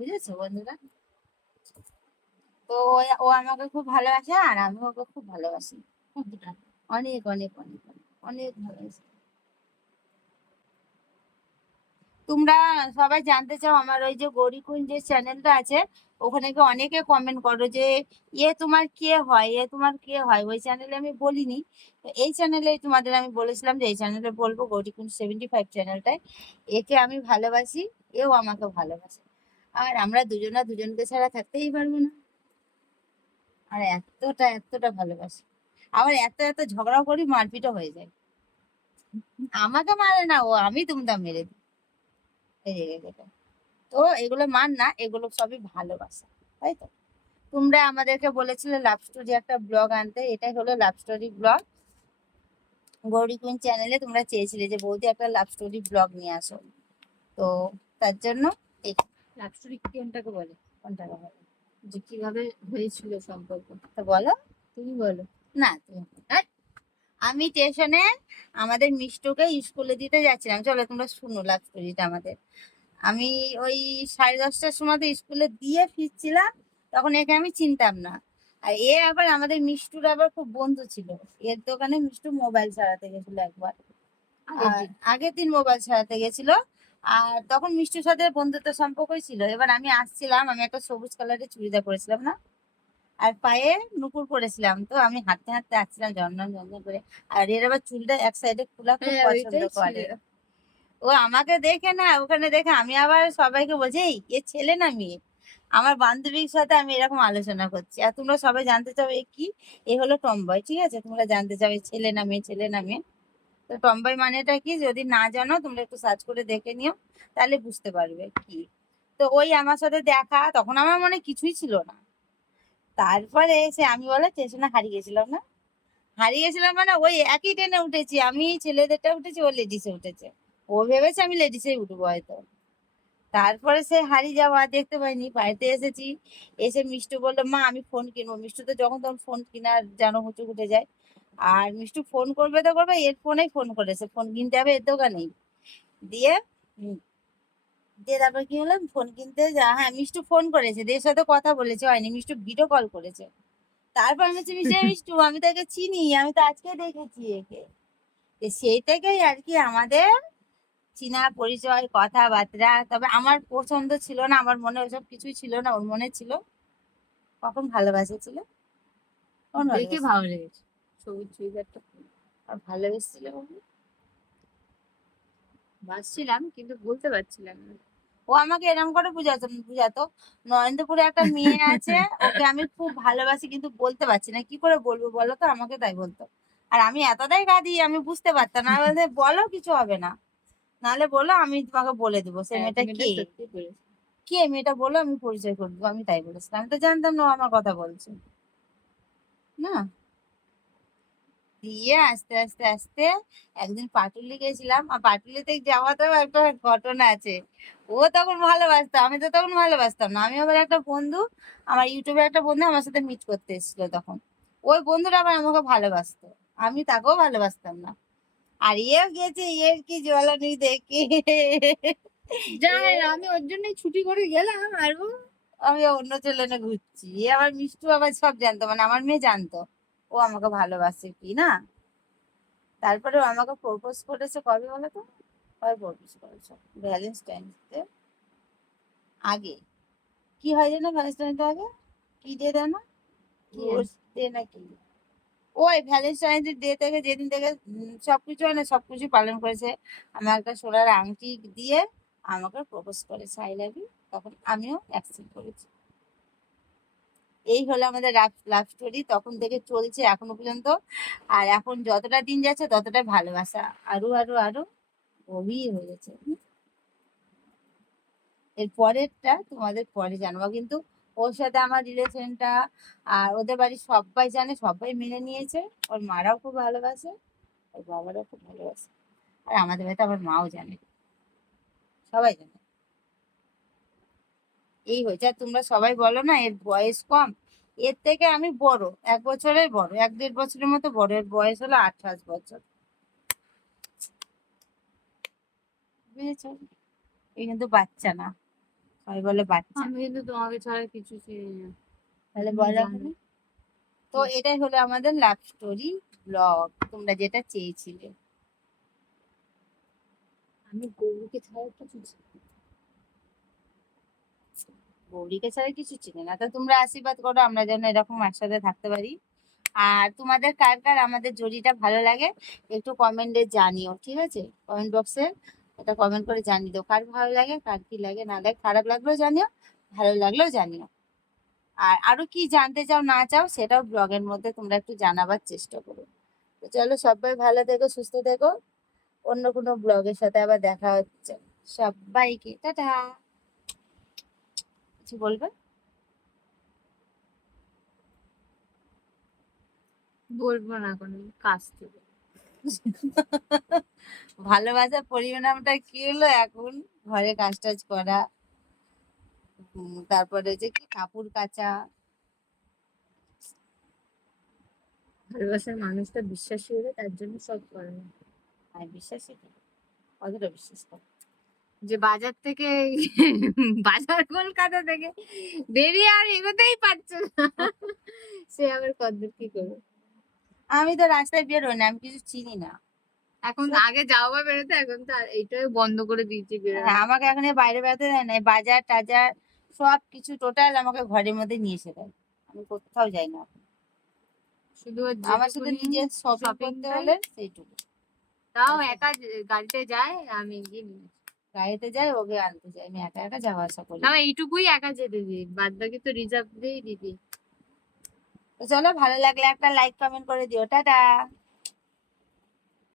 বুঝেছো বন্ধুরা? তো ও আমাকে খুব ভালোবাসে আর আমি ওকে খুব ভালোবাসি। অনেক অনেক অনেক অনেক অনেক ভালোবাসি। তোমরা সবাই জানতে চাও আমার ওই যে গৌরীকুঞ্জ যে চ্যানেলটা আছে, ওখানে কি অনেকে কমেন্ট করো যে তোমার কে হয়, তোমার কে হয়। ওই চ্যানেলে আমি বলিনি, তো এই চ্যানেলে তোমাদের আমি বলেছিলাম যে এই চ্যানেলে বলবো, গৌরীকুঞ্জ 75 চ্যানেলটায়। একে আমি ভালোবাসি, এও আমাকে ভালোবাসে। আর আমরা দুজনা দুজনকে ছাড়া থাকতেই পারবো না। আর এতটা এতটা ভালোবাসি, আবার এত এত ঝগড়াও করি, মারপিটও হয়ে যায়। আমাকে মারে না ও, আমি তুমতাম মেরে দিই এই জায়গাটা। তো এগুলো মান না, এগুলো সবই ভালোবাসা, তাই তো? তোমরা আমাদেরকে বলেছিলে লাভ স্টোরি একটা ব্লগ আনতে, এটাই হলো লাভ স্টোরি ব্লগ। গৌরীকুঞ্জ চ্যানেলে তোমরা চেয়েছিলে যে বৌদি একটা লাভ স্টোরি ব্লগ নিয়ে আসো, তো তার জন্য এই লাভ স্টোরি কোনটাকে বলে? কোনটাকে বলে যে কিভাবে হয়েছিল সম্পর্ক? তো বলো। তুমি বলো। না তুমি আমি স্টেশনে আমাদের মিষ্টুকে স্কুলে দিতে যাচ্ছিলাম, চলো তোমরা শুনো লাভ স্টোরিটা আমাদের। আমি ওই 10:30টার সময় তো স্কুলে দিয়ে ফিরছিলাম, তখন একে আমি চিনতাম না। আর আবার আমাদের মিষ্টুর আবার খুব বন্ধু ছিল। এর দোকানে মিষ্টু মোবাইল সারাতে গেছিল একবার, আর আগের দিন মোবাইল সারাতে গেছিল। আর তখন মিষ্টুর সাথে বন্ধুত্ব সম্পর্কই ছিল। এবার আমি আসছিলাম, আমি একটা সবুজ কালারের চুড়িদার পরেছিলাম না, আর পায়ে নুপুর পরেছিলাম, তো আমি হাঁটতে হাঁটতে আসছিলাম ঝনঝন ঝনঝন করে। আর এর আবার চুলটা এক সাইডে খোলা, খুব হ্যাঁ, পছন্দ ওইটাই ছিল। করে। ও আমাকে দেখে না, ওখানে দেখে আমি আবার সবাইকে বলছি এ ছেলে না মেয়ে। আমার বান্ধবীর সাথে আমি এরকম আলোচনা করছি, আর তোমরা সবাই জানতে চাও এ কি। এ হলো টমবয়, ঠিক আছে? তোমরা জানতে চাও এ ছেলে না মেয়ে, ছেলে না মেয়ে। তো টমবয় মানেটা কি, যদি না জানো তোমরা একটু সার্চ করে দেখে নিও, তাহলে বুঝতে পারবে কি। তো ওই আমার সাথে দেখা, তখন আমার মনে কিছুই ছিল না। তারপরে এসে আমি বলে স্টেশনে হারিয়ে গেছিলাম না, হারিয়ে গেছিলাম মানে ওই একই ট্রেনে উঠেছি, আমি ছেলেদেরটা উঠেছি, ও লেডিসে উঠেছে। ও ভেবেছে আমি লেডিসেই উঠবো হয়তো। তারপরে সে হারিয়ে যাওয়া দেখতে পাইনি, বাড়িতে এসেছি। এসে মিষ্টু বললো মা আমি ফোন কিনবো। মিষ্টু তো যখন তখন ফোন কেনার যেন হুচু উঠে যায়। আর মিষ্টু ফোন করবে তো করবে, এর ফোনেই ফোন করেছে, ফোন কিনতে হবে এর দোকানেই। দিয়ে উম, দিয়ে তারপর কি হলো, ফোন কিনতে যা, হ্যাঁ মিষ্টু ফোন করেছে, এর সাথে কথা বলেছে, হয়নি, মিষ্টু ভিডিও কল করেছে। তারপর আমি বলছি মিষ্টু মিষ্টু আমি তো একে চিনি, আমি তো আজকে দেখেছি একে। তো সেই থেকেই আর কি আমাদের চীনা পরিচয়, কথাবার্তা। তবে আমার পছন্দ ছিল না, আমার মনে ওসব কিছুই ছিল না, ওর মনে ছিল। কখন ভালোবাসেছিল, কখন দেখে ভালোবাসে, ভালো লেগেছে সবুজ চুড়িদারটা। আর ভালোবেসেছিল কখন? ভাবছিলাম কিন্তু বলতে পারছিলাম না। ও আমাকে এরকম করে বুঝাতো বুঝাতো নরেন্দ্রপুরে একটা মেয়ে আছে, ওকে আমি খুব ভালোবাসি, কিন্তু বলতে পারছি না, কি করে বলবো বলো তো আমাকে, তাই বলতো। আর আমি এতটাই গাধি, আমি বুঝতে পারতাম না, আমি বলতে বলো কিছু হবে না, নাহলে বলো আমি তোমাকে বলে দেবো সে হ্যাঁ, মেয়েটা তুমি এটা কে। সত্যি বলেছো। কে মেয়েটা বলো, আমি পরিচয় করে দেবো, আমি তাই বলেছিলাম, আমি তো জানতাম না ও আমার কথা বলছে না। দিয়ে আস্তে আস্তে আস্তে একদিন পাটুলি গেছিলাম, আর পাটুলিতে যাওয়াতেও একটা ঘটনা আছে। ও তখন ভালোবাসতো, আমি তো তখন ভালোবাসতাম না। আমি আবার একটা বন্ধু, আমার ইউটিউবে একটা বন্ধু আমার সাথে মিট করতে এসেছিল তখন, ওই বন্ধুটা আবার আমাকে ভালোবাসতো, আমি তাকেও ভালোবাসতাম না। আর ইয়েও গেছে, ইয়ের কি জ্বালানি দেখি যাই না, আমি ওর জন্যই ছুটি করে গেলাম আর ও। আমি অন্য ছেলে ঘুরছি। আমার মিষ্টু আবার সব জানতো, মানে আমার মেয়ে জানতো ও আমাকে ভালোবাসে কি না। তারপরে ও আমাকে প্রপোজ করেছে কবে বলো তো, কবে প্রপোজ করেছে? ভ্যালেন্টাইন্স ডে আগে। কি হয় যেন ভ্যালেন্টাইন্স ডে আগে, কি ডে দেয় না, কি ইয়ে, ওর ডে নাকি। ওই ভ্যালেন্টাইন্স ডে থেকে যেদিন থেকে সবকিছু হয় না, সবকিছু পালন করেছে। আমার একটা সোনার আংটি দিয়ে আমাকে প্রপোজ করেছে আই লাভ ইউ, তখন আমিও অ্যাকসেপ্ট করেছি। এই হলো আমাদের লাভ স্টোরি, তখন থেকে চলছে এখনো পর্যন্ত। আর এখন যতটা দিন যাচ্ছে ততটা ভালোবাসা আরো আরো আরো গভীর হয়ে গেছে। এর পরেরটা তোমাদের পরে জানবো, কিন্তু ওর সাথে আমার রিলেশনটা আর ওদের বাড়ির সবাই জানে, সবাই মেনে নিয়েছে। ওর মারাও খুব ভালোবাসে, ওর বাবারাও খুব ভালোবাসে, আর আমাদের বাড়িতে আমার মাও জানে, সবাই জানে। এই হয়েছে। আর তোমরা সবাই বলো না এর বয়স কম, এর থেকে আমি বড়, 1 বছরের বড়, 1-1.5 বছরের মতো বড়। এর বয়স হলো 28 বছর, বুঝেছো? এ কিন্তু বাচ্চা না। সবাই বলে বাচ্চা। আমি কিন্তু তোমাকে ছাড়া কিছু চিনি না। তাহলে তুমি বলো জানো। এখনই। তো এটাই হলো আমাদের লাভ স্টোরি ব্লগ, তোমরা যেটা চেয়েছিলে। আমি গৌরীকে ছাড়া কিছু চিনি না। গৌরীকে ছাড়া কিছু চিনি না, তো তোমরা আশীর্বাদ করো আমরা যেন এরকম একসাথে থাকতে পারি। আর তোমাদের কার কার আমাদের জুড়িটা ভালো লাগে একটু কমেন্টে জানিও, ঠিক আছে? কমেন্ট বক্সে এটা কমেন্ট করে জানিয়ে দাও কার ভালো লাগে, কার কি লাগে না লাগে, খারাপ লাগলেও জানিও, ভালো লাগলেও জানিও। আর আরো কি জানতে চাও না চাও সেটাও ব্লগের মধ্যে তোমরা একটু জানাবার চেষ্টা করো। তো চলো, সবাই ভালো থেকো, সুস্থ থেকো। অন্য কোনো ব্লগের সাথে আবার দেখা হচ্ছে। সবাইকে টাটা। কিছু বলবে? বলবো না কোনো কাজ থেকে। ভালোবাসার পরিমাণটা কি হলো এখন? ঘরে কাজ টাজ করা, তারপরে যে কি কাপড় কাচা। ভালোবাসার মানুষটা বিশ্বাসী হলে তার জন্য সব করে না। আমি বিশ্বাসই করি। কতটা বিশ্বাস করি? যে বাজার থেকে বাজার কলকাতা থেকে বেরিয়ে আর এগোতেই পারছে না, সে আবার কতদূর কি করবে। আমি তো রাস্তায় বেরোই না, আমি কিছু চিনি না। এখন আগে যাও বা বেরোতে, এখন তো আর এইটাই বন্ধ করে দিয়েছি বেরোনো। হ্যাঁ, আমাকে এখন এই বাইরে বেরোতে দেয় না, এই বাজার টাজার সব কিছু টোটাল আমাকে ঘরের মধ্যে নিয়ে এসে দেয়। আমি কোথাও যাই না। শুধু ওর আমার শুধু যেটুকুনি নিজের শপিং করতে শপিংটাই, হলে সেইটুকু। তাও একা গাড়িতে যায়, আমি গিয়ে নিয়ে আসি। গাড়িতে যাই, ওকে আনতে যাই, আমি একা একা যাওয়া আসা করি। তাও এইটুকুই একা যেতে দিই, বাদ বাকি তো রিজার্ভ দিয়েই দিদি। তো চলো, ভালো লাগলে একটা লাইক কমেন্ট করে দিও, টাটা।